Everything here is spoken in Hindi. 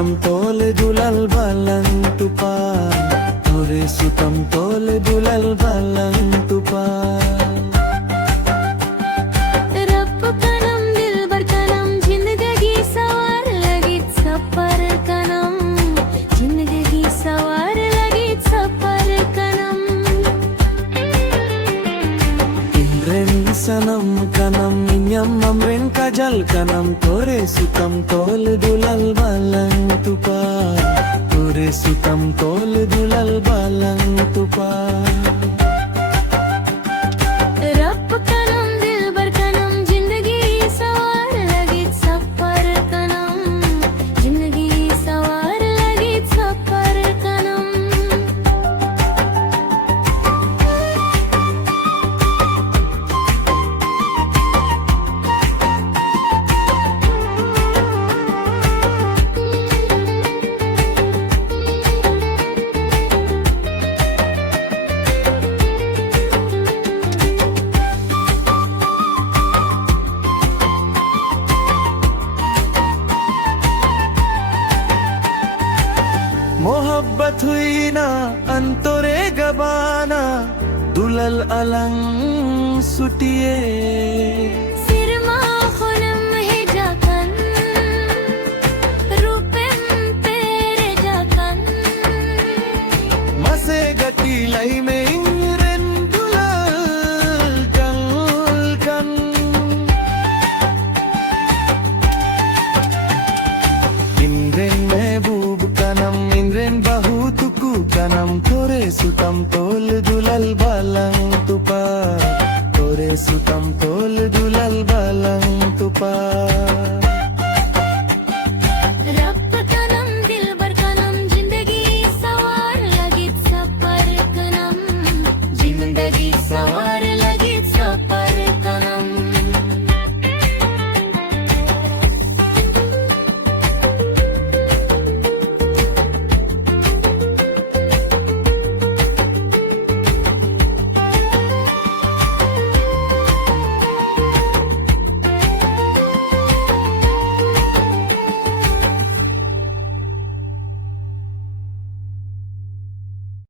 sutam tole dulal balang tupan, tore sutam tole dulal balang tupan. रब कनम दिलबर कनम जिंदगी सवार लगी सफर कनम जिंदगी सवार लगी सफर कनम Indren sanam kanam inyam amren kajal kanam tore sutam tol dulal balang tupan, tore sutam tol dulal balang tupan. रब कनम दिलबर कनम जिंदगी सवार लगी सफर कनम जिंदगी सवार लगी सफर कनम मोहब्बत हुई ना अंतरे गबाना दुलल अलंग सुटिए